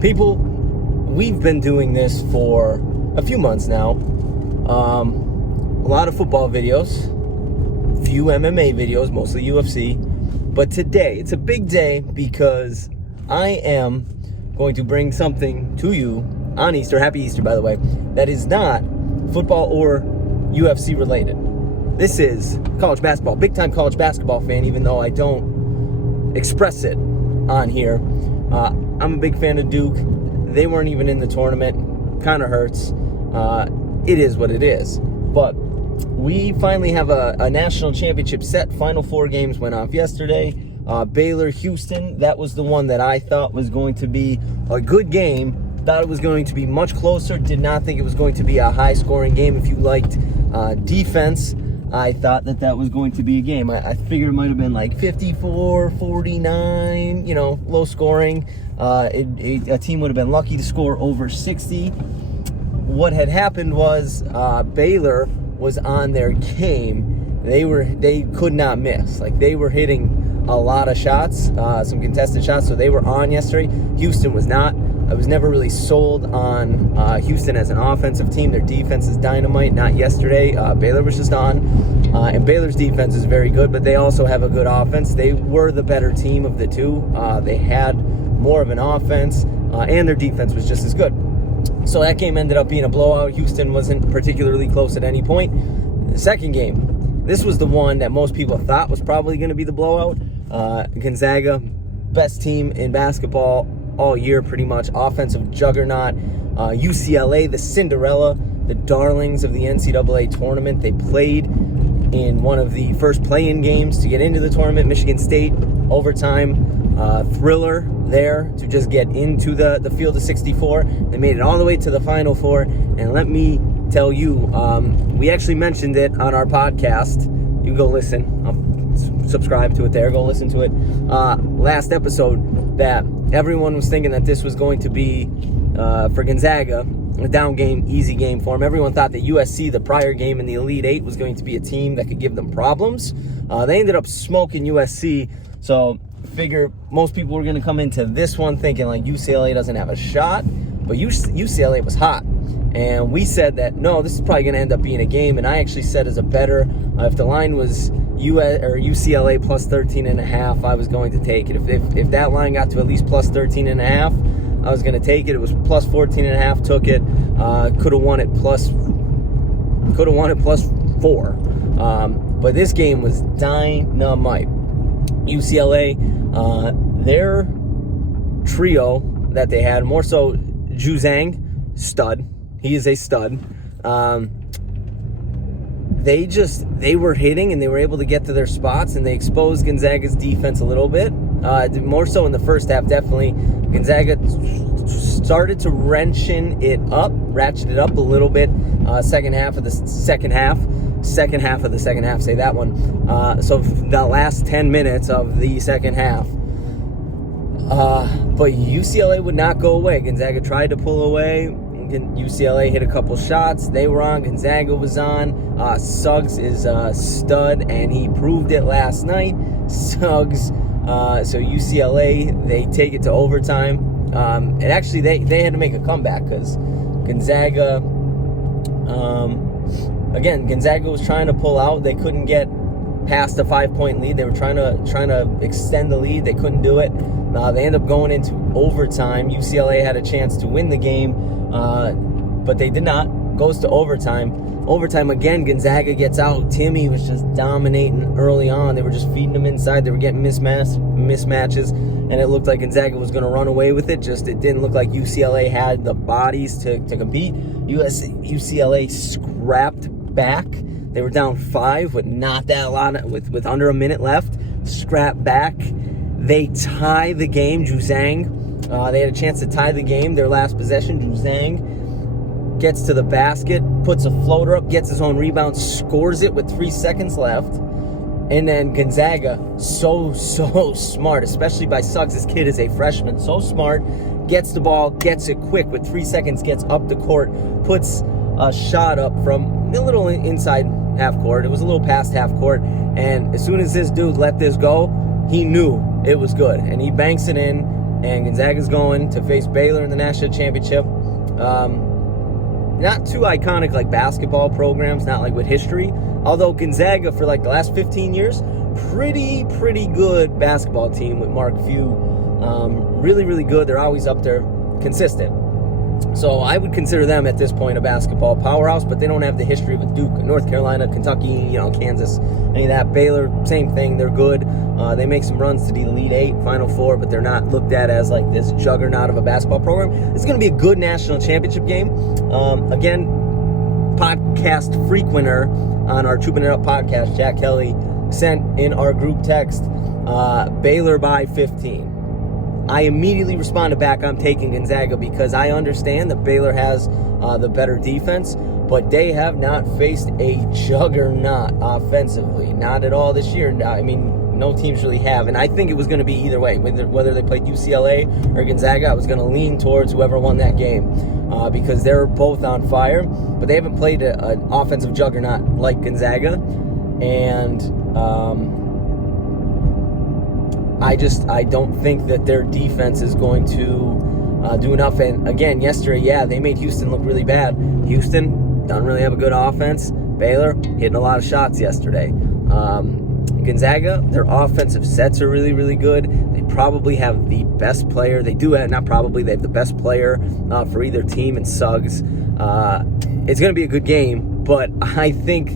People, we've been doing this for a few months now. A lot of football videos, few MMA videos, mostly UFC. But today, it's a big day because I am going to bring something to you on Easter, happy Easter by the way, that is not football or UFC related. This is college basketball, big time college basketball fan, even though I don't express it on here. I'm a big fan of Duke. They weren't even in the tournament, kind of hurts. It is what it is. But we finally have a national championship set. Final four games went off yesterday. Baylor, Houston, that was the one that I thought was going to be a good game. Thought it was going to be much closer. Did not think it was going to be a high-scoring game. If you liked defense, I thought that was going to be a game. I figured it might have been like 54, 49, low scoring. A team would have been lucky to score over 60. What had happened was Baylor was on their game. They could not miss. Like, they were hitting a lot of shots, some contested shots, so they were on yesterday. Houston was not. I was never really sold on Houston as an offensive team. Their defense is dynamite. Not yesterday. Baylor was just on. And Baylor's defense is very good, but they also have a good offense. They were the better team of the two. They had more of an offense, and their defense was just as good. So that game ended up being a blowout. Houston wasn't particularly close at any point. The second game, this was the one that most people thought was probably going to be the blowout. Gonzaga, best team in basketball all year pretty much, offensive juggernaut. UCLA, the Cinderella, the darlings of the NCAA tournament. They played in one of the first play-in games to get into the tournament. Michigan State, overtime thriller there to just get into the field of 64. They made it all the way to the Final Four, and let me tell you, we actually mentioned it on our podcast. You can go listen. I'll subscribe to it there. Go listen to it. Last episode, that everyone was thinking that this was going to be, for Gonzaga, a down game, easy game for them. Everyone thought that USC, the prior game in the Elite Eight, was going to be a team that could give them problems. They ended up smoking USC, so figure most people were going to come into this one thinking like UCLA doesn't have a shot, but UCLA was hot. And we said that, no, this is probably going to end up being a game. And I actually said as a bettor, if the line was UCLA plus 13.5, I was going to take it. If that line got to at least plus 13.5, I was going to take it. It was plus 14.5, took it. Could have won it plus 4. But this game was dynamite. UCLA, their trio that they had, more so Juzang, stud. He is a stud. They were hitting and they were able to get to their spots, and they exposed Gonzaga's defense a little bit. More so in the first half, definitely. Gonzaga started to ratchet it up a little bit. Second half of the second half, say that one. So the last 10 minutes of the second half. But UCLA would not go away. Gonzaga tried to pull away. UCLA hit a couple shots. They were on. Gonzaga was on. Suggs is a stud, and he proved it last night. Suggs. So UCLA, they take it to overtime. And actually, they had to make a comeback because Gonzaga, again, Gonzaga was trying to pull out. They couldn't get past a 5-point lead. They were trying to extend the lead. They couldn't do it. They ended up going into overtime. UCLA had a chance to win the game, but they did not. Goes to overtime. Overtime again, Gonzaga gets out. Timmy was just dominating early on. They were just feeding him inside. They were getting mismatches, and it looked like Gonzaga was going to run away with it. Just it didn't look like UCLA had the bodies to compete. UCLA scrapped back. They were down 5 with not that lot, with under a minute left. Scrapped back. They tie the game. Juzang, they had a chance to tie the game. Their last possession, Juzang gets to the basket, puts a floater up, gets his own rebound, scores it with 3 seconds left. And then Gonzaga, so smart, especially by Suggs. This kid is a freshman, so smart. Gets the ball, gets it quick with 3 seconds, gets up the court, puts a shot up from a little inside half court. It was a little past half court. And as soon as this dude let this go, he knew it was good. And he banks it in. and Gonzaga's going to face Baylor in the national championship. Not too iconic like basketball programs, not like with history. Although Gonzaga, for like the last 15 years, pretty good basketball team with Mark Few. Really, really good. They're always up there, consistent. So I would consider them at this point a basketball powerhouse, but they don't have the history of a Duke, North Carolina, Kentucky, Kansas, any of that. Baylor, same thing. They're good. They make some runs to the Elite Eight, Final Four, but they're not looked at as like this juggernaut of a basketball program. It's going to be a good national championship game. Again, podcast frequenter on our Chooping It Up podcast, Jack Kelly, sent in our group text, Baylor by 15. I immediately responded back, I'm taking Gonzaga, because I understand that Baylor has the better defense, but they have not faced a juggernaut offensively. Not at all this year. I mean, no teams really have. And I think it was going to be either way. Whether they played UCLA or Gonzaga, I was going to lean towards whoever won that game because they're both on fire. But they haven't played an offensive juggernaut like Gonzaga. And I don't think that their defense is going to do enough. And again, yesterday, they made Houston look really bad. Houston doesn't really have a good offense. Baylor hitting a lot of shots yesterday. Gonzaga, their offensive sets are really, really good. They probably have the best player. They do have, not probably, they have the best player for either team in Suggs. It's going to be a good game, but I think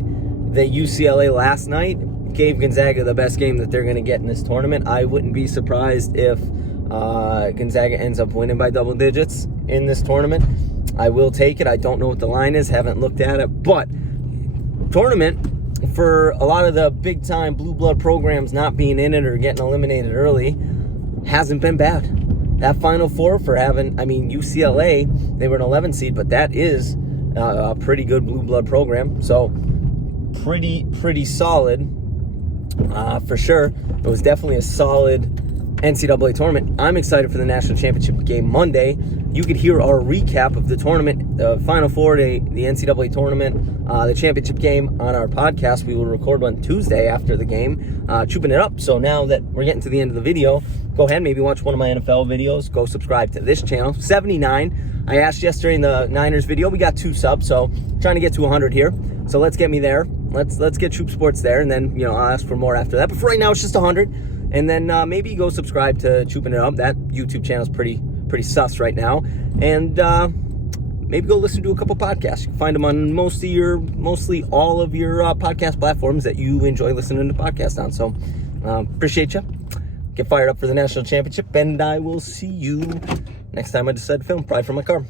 that UCLA last night gave Gonzaga the best game that they're going to get in this tournament. I wouldn't be surprised if Gonzaga ends up winning by double digits in this tournament. I will take it. I don't know what the line is. Haven't looked at it. But tournament, for a lot of the big-time blue blood programs not being in it or getting eliminated early, hasn't been bad. That Final Four for having, UCLA, they were an 11 seed, but that is a pretty good blue blood program. So pretty solid. For sure. It was definitely a solid NCAA tournament. I'm excited for the national championship game Monday. You could hear our recap of the tournament, the Final Four, the NCAA tournament, the championship game on our podcast. We will record one Tuesday after the game, chooping it up. So now that we're getting to the end of the video, go ahead, maybe watch one of my NFL videos. Go subscribe to this channel. 79. I asked yesterday in the Niners video. We got 2 subs, so trying to get to 100 here. So let's get me there. Let's get Choop Sports there, and then I'll ask for more after that. But for right now, it's just 100, and then maybe go subscribe to Chooping It Up. That YouTube channel is pretty sus right now, and maybe go listen to a couple podcasts. You can find them on mostly all of your podcast platforms that you enjoy listening to podcasts on. So appreciate you. Get fired up for the national championship, and I will see you next time I decide to film Pride from my car.